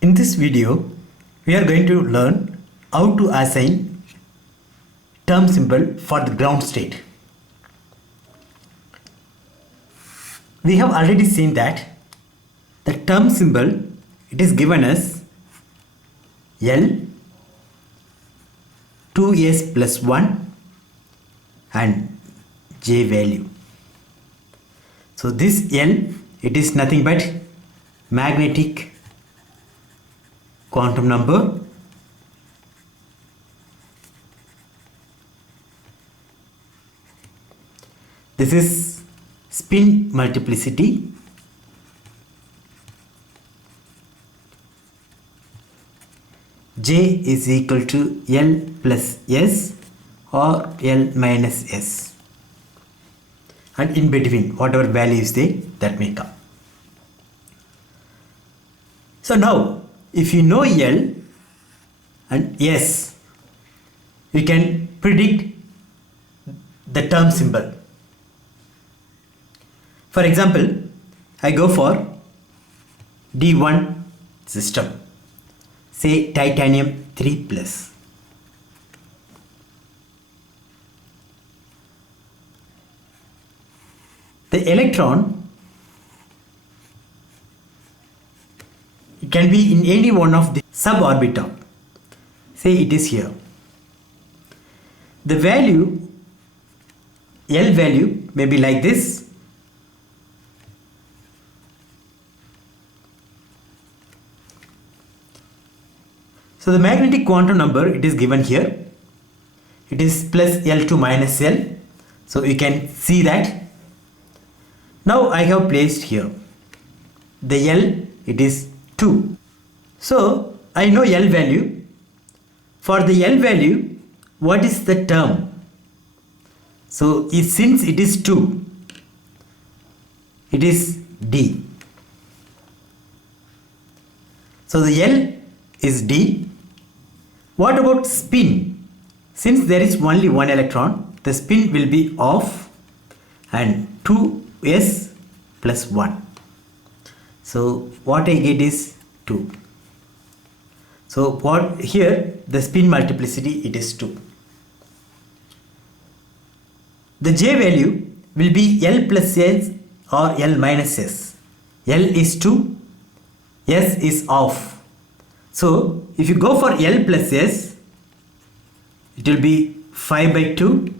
In this video, we are going to learn how to assign term symbol for the ground state. We have already seen that the term symbol, it is given as L, 2s plus 1 and j value. So this L, it is nothing but magnetic quantum number. This is spin multiplicity. J is equal to L plus S or L minus S, and in between whatever value is there, that may come. So now if you know L and S, you can predict the term symbol. For example, I go for D1 system, say titanium 3 plus. The electron, it can be in any one of the suborbital. Say it is here. The value, L value may be like this. So the magnetic quantum number, it is given here. It is plus L2 minus L. So you can see that. Now I have placed here the L, it is 2. So I know L value. For the L value, what is the term? So since it is 2, it is D. So the L is D. What about spin? Since there is only one electron, the spin will be off and 2s plus 1. So what I get is 2. So what here, the spin multiplicity, it is 2. The j value will be L plus S or L minus S. L is 2, S is off. So if you go for L plus S, it will be 5 by 2.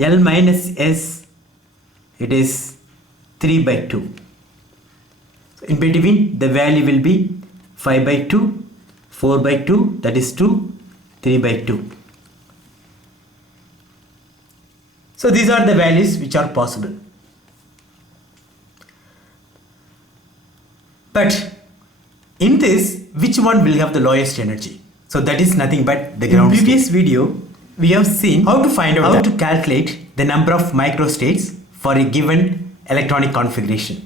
L minus S, it is 3 by 2. So in between, the value will be 5 by 2, 4 by 2, that is 2, 3 by 2. So these are the values which are possible. But in this, which one will have the lowest energy? So that is nothing but the ground state. In previous video, we have seen how to find out how to calculate the number of microstates for a given electronic configuration.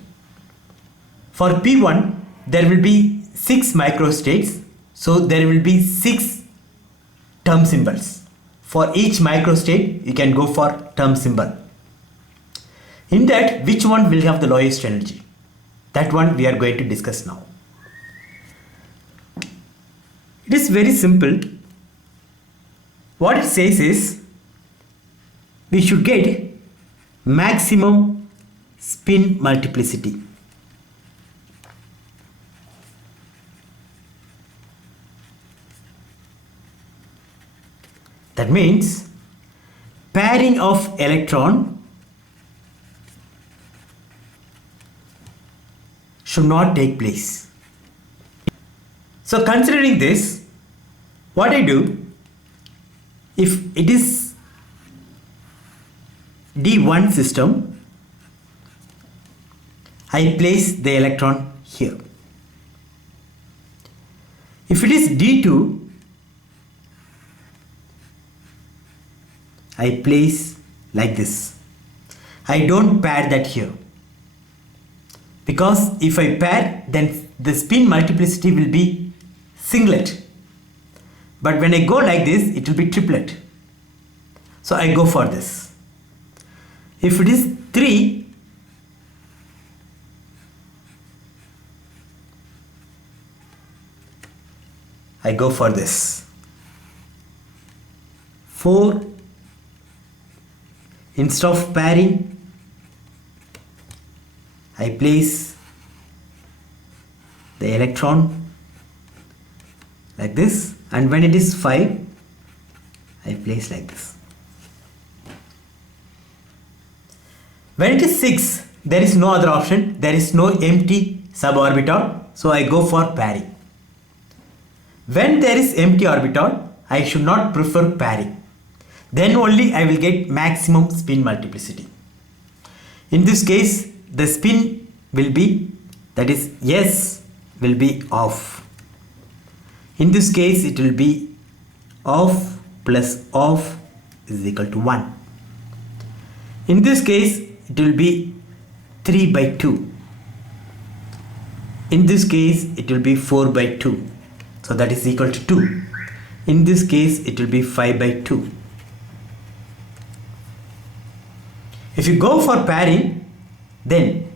For P1, there will be 6 microstates, so there will be 6 term symbols. For each microstate, you can go for term symbol. In that, which one will have the lowest energy? That one we are going to discuss now. It is very simple. What it says is, we should get maximum spin multiplicity. That means pairing of electron should not take place. So considering this, what I do, if it is D1 system, I place the electron here. If it is D2, I place like this. I don't pair that here, because if I pair, then the spin multiplicity will be singlet. But when I go like this, it will be triplet. So I go for this. If it is 3, I go for this. 4, instead of pairing, I place the electron like this, and when it is 5, I place like this. When it is 6, there is no other option, there is no empty suborbital, so I go for pairing. When there is empty orbital, I should not prefer pairing. Then only I will get maximum spin multiplicity. In this case, the spin will be, that is S will be off. In this case, it will be off plus off is equal to 1. In this case, it will be 3 by 2. In this case, it will be 4 by 2. So that is equal to 2. In this case, it will be 5 by 2. If you go for pairing, then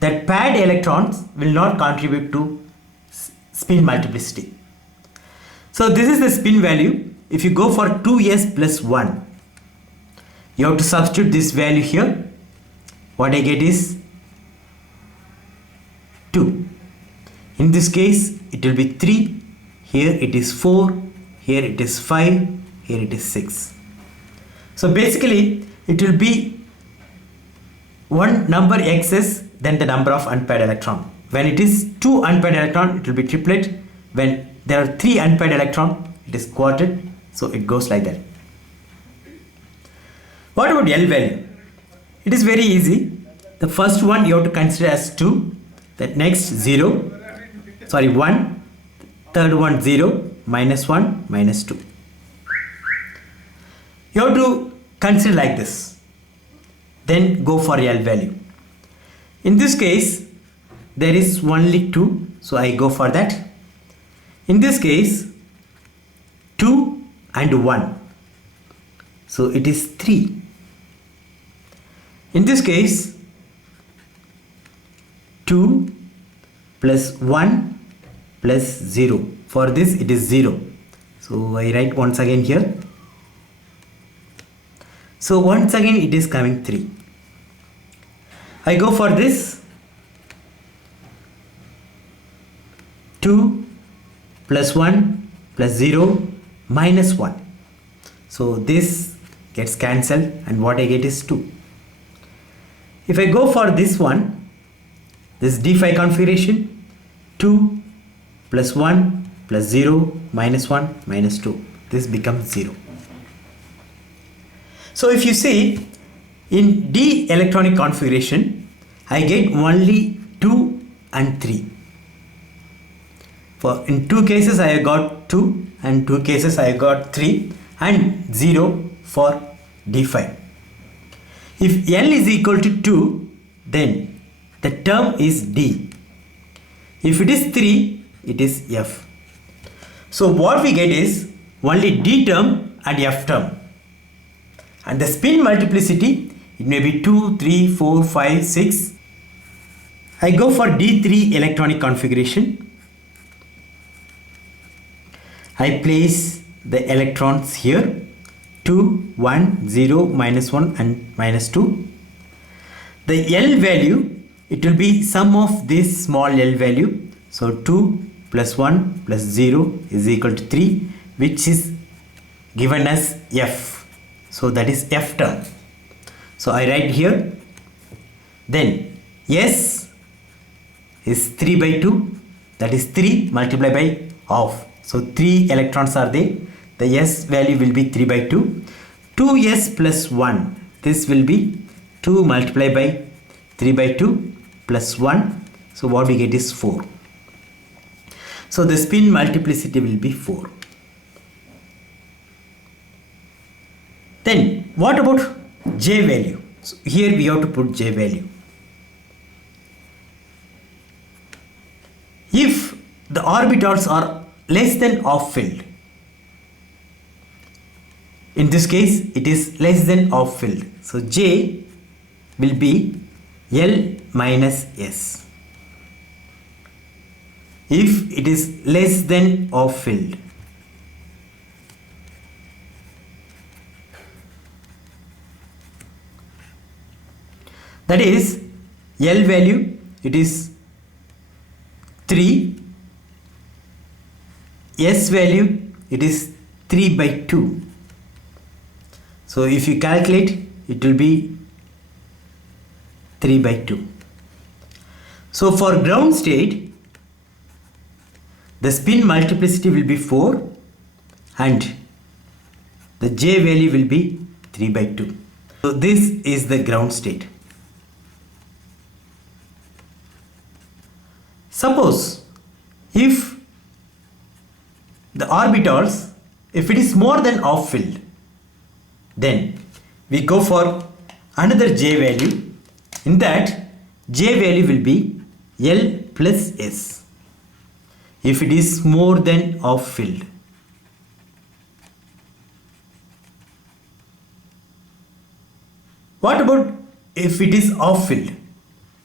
that paired electrons will not contribute to spin multiplicity. So this is the spin value. If you go for 2s plus 1, you have to substitute this value here. What I get is 2. In this case, it will be 3. Here it is 4. Here it is 5. Here it is 6. So basically, it will be one number excess than the number of unpaired electron. When it is 2 unpaired electron, it will be triplet. When there are 3 unpaired electron, it is quartet. So it goes like that. What about L value? It is very easy. The first one you have to consider as 2. The next 0. Sorry, 1. Third one 0. Minus 1. Minus 2. You have to consider like this. Then go for L value. In this case, there is only 2. So I go for that. In this case, 2 and 1. So it is 3. In this case, 2 plus 1 plus 0. For this it is 0. So I write once again here. So once again it is coming 3. I go for this. 2 plus 1 plus 0 minus 1. So this gets cancelled and what I get is 2. If I go for this one, this d5 configuration, 2 plus 1 plus 0 minus 1 minus 2. This becomes 0. So if you see, in d electronic configuration, I get only 2 and 3. In 2 cases I got 2 and 2 cases I got 3 and 0 for d5. If L is equal to 2, then the term is D. If it is 3, it is F. So what we get is only D term and F term. And the spin multiplicity, it may be 2, 3, 4, 5, 6. I go for D3 electronic configuration. I place the electrons here. 2, 1, 0, minus 1 and minus 2. The L value, it will be sum of this small L value. So 2 plus 1 plus 0 is equal to 3, which is given as F. So that is F term. So I write here. Then S is 3 by 2. That is 3 multiplied by half. So 3 electrons are there. The S value will be 3 by 2. 2s plus 1. This will be 2 multiplied by 3 by 2 plus 1. So what we get is 4. So the spin multiplicity will be 4. Then what about J value? So here we have to put J value. If the orbitals are less than half filled, in this case it is less than half filled, so J will be L minus S. If it is less than half filled, That is, L value, it is 3, S value, it is 3 by 2. So if you calculate, it will be 3 by 2. So for ground state, the spin multiplicity will be 4 and the J value will be 3 by 2. So this is the ground state. Suppose if the orbitals, if it is more than half filled, then we go for another J value. In that, J value will be L plus S if it is more than half filled. What about if it is half filled?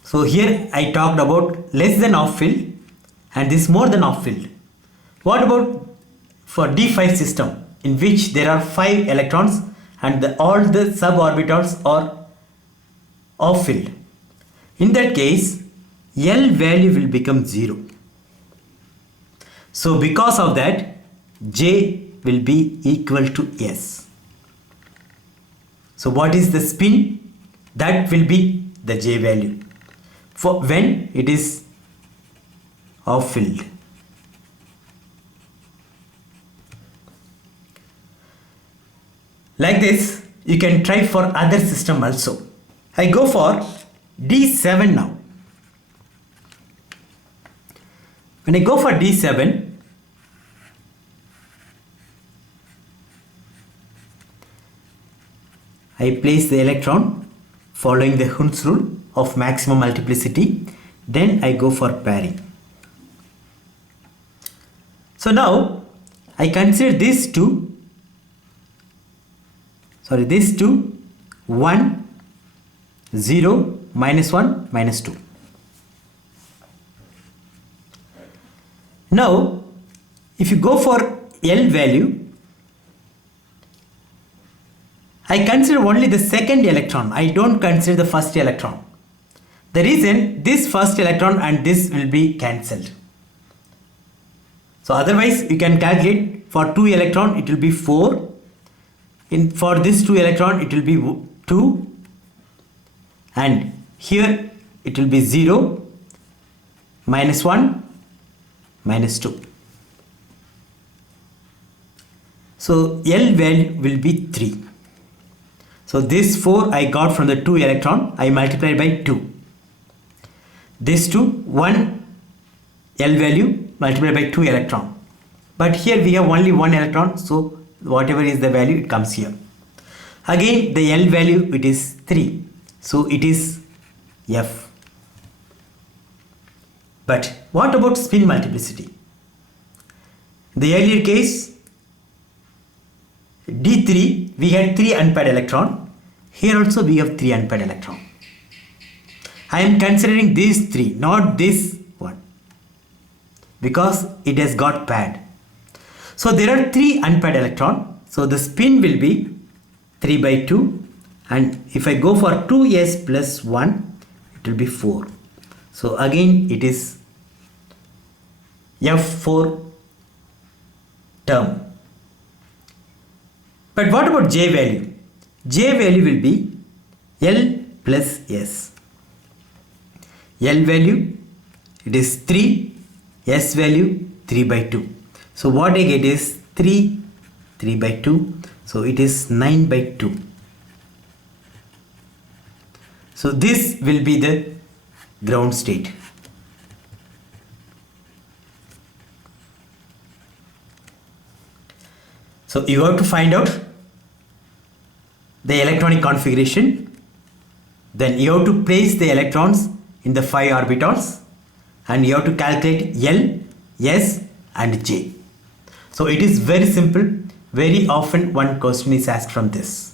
So here I talked about less than half filled and this more than half filled. What about for d5 system in which there are 5 electrons and all the suborbitals are half filled? In that case, L value will become 0. So because of that, J will be equal to S. So what is the spin? That will be the J value for when it is half filled. Like this, you can try for other system also. I go for D7 now. When I go for D7, I place the electron following the Hund's rule of maximum multiplicity. Then I go for pairing. So now I consider these two 1, 0, minus 1, minus 2. Now, if you go for L value, I consider only the second electron. I don't consider the first electron. The reason, this first electron and this will be cancelled. So otherwise, you can calculate for 2 electron, it will be 4. For this 2 electron, it will be 2. And here, it will be 0, minus 1, minus 2. So L value will be 3. So this 4 I got from the 2 electron, I multiplied by 2. This 2, 1 L value multiplied by 2 electron. But here we have only 1 electron, so whatever is the value, it comes here. Again, the L value, it is 3. So it is F. But what about spin multiplicity? In the earlier case, D3, we had 3 unpaired electron. Here also we have 3 unpaired electron. I am considering these 3, not this one, because it has got paired. So there are 3 unpaired electron. So the spin will be 3 by 2. And if I go for 2s plus 1, it will be 4. So again it is F4 term. But what about J value? J value will be L plus S. L value, it is 3, S value 3 by 2. So what I get is 3 by 2. So it is 9 by 2. So this will be the ground state. So you have to find out the electronic configuration. Then you have to place the electrons in the 5 orbitals and you have to calculate L, S and J. So it is very simple. Very often one question is asked from this.